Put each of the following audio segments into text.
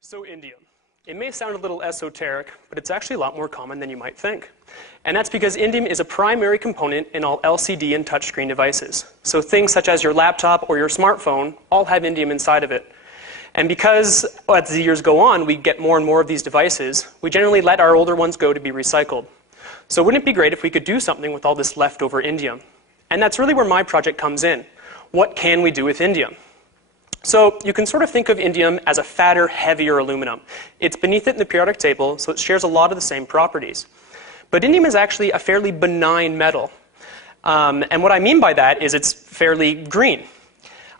So indium. It may sound a little esoteric, but it's actually a lot more common than you might think. And that's because indium is a primary component in all LCD and touchscreen devices. So things such as your laptop or your smartphone all have indium inside of it. And because as the years go on, we get more and more of these devices, we generally let our older ones go to be recycled. So wouldn't it be great if we could do something with all this leftover indium? And that's really where my project comes in. What can we do with indium? So you can sort of think of indium as a fatter, heavier aluminum. It's beneath it in the periodic table, so it shares a lot of the same properties. But indium is actually a fairly benign metal. And what I mean by that is it's fairly green.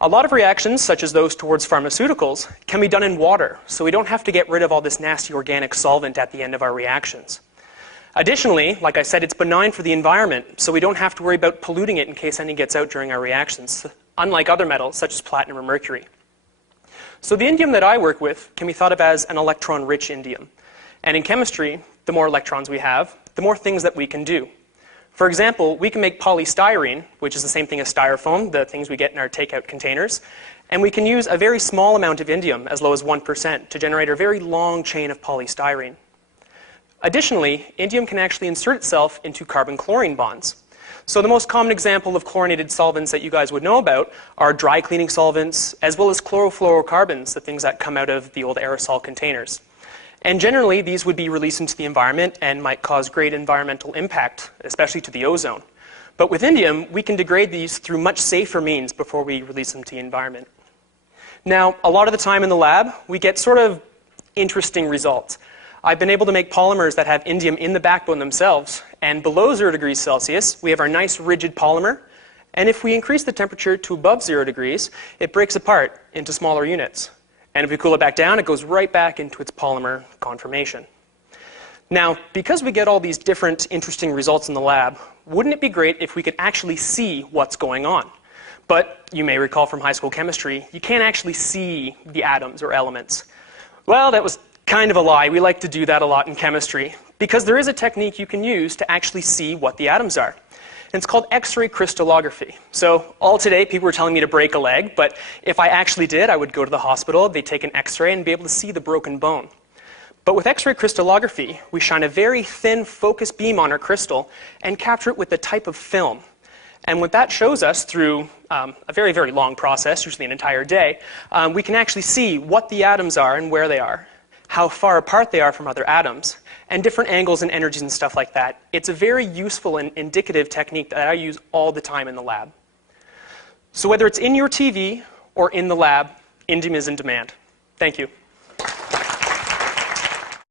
A lot of reactions, such as those towards pharmaceuticals, can be done in water, so we don't have to get rid of all this nasty organic solvent at the end of our reactions. Additionally, like I said, it's benign for the environment, so we don't have to worry about polluting it in case any gets out during our reactions, unlike other metals such as platinum or mercury. So the indium that I work with can be thought of as an electron-rich indium. And in chemistry, the more electrons we have, the more things that we can do. For example, we can make polystyrene, which is the same thing as styrofoam, the things we get in our takeout containers, and we can use a very small amount of indium, as low as 1%, to generate a very long chain of polystyrene. Additionally, indium can actually insert itself into carbon-chlorine bonds. So the most common example of chlorinated solvents that you guys would know about are dry cleaning solvents, as well as chlorofluorocarbons, the things that come out of the old aerosol containers. And generally, these would be released into the environment and might cause great environmental impact, especially to the ozone. But with indium, we can degrade these through much safer means before we release them to the environment. Now, a lot of the time in the lab, we get sort of interesting results. I've been able to make polymers that have indium in the backbone themselves, and below 0 degrees Celsius, we have our nice rigid polymer, and if we increase the temperature to above 0 degrees, it breaks apart into smaller units. And if we cool it back down, it goes right back into its polymer conformation. Now, because we get all these different interesting results in the lab, wouldn't it be great if we could actually see what's going on? But you may recall from high school chemistry, you can't actually see the atoms or elements. Well, that was kind of a lie. We like to do that a lot in chemistry, because there is a technique you can use to actually see what the atoms are. And it's called X-ray crystallography. So all today, people were telling me to break a leg, but if I actually did, I would go to the hospital, they'd take an X-ray and be able to see the broken bone. But with X-ray crystallography, we shine a very thin focus beam on our crystal and capture it with a type of film. And what that shows us through a very, very long process, usually an entire day, we can actually see what the atoms are and where they are, how far apart they are from other atoms, and different angles and energies and stuff like that. It's a very useful and indicative technique that I use all the time in the lab. So whether it's in your TV or in the lab, indium is in demand. Thank you.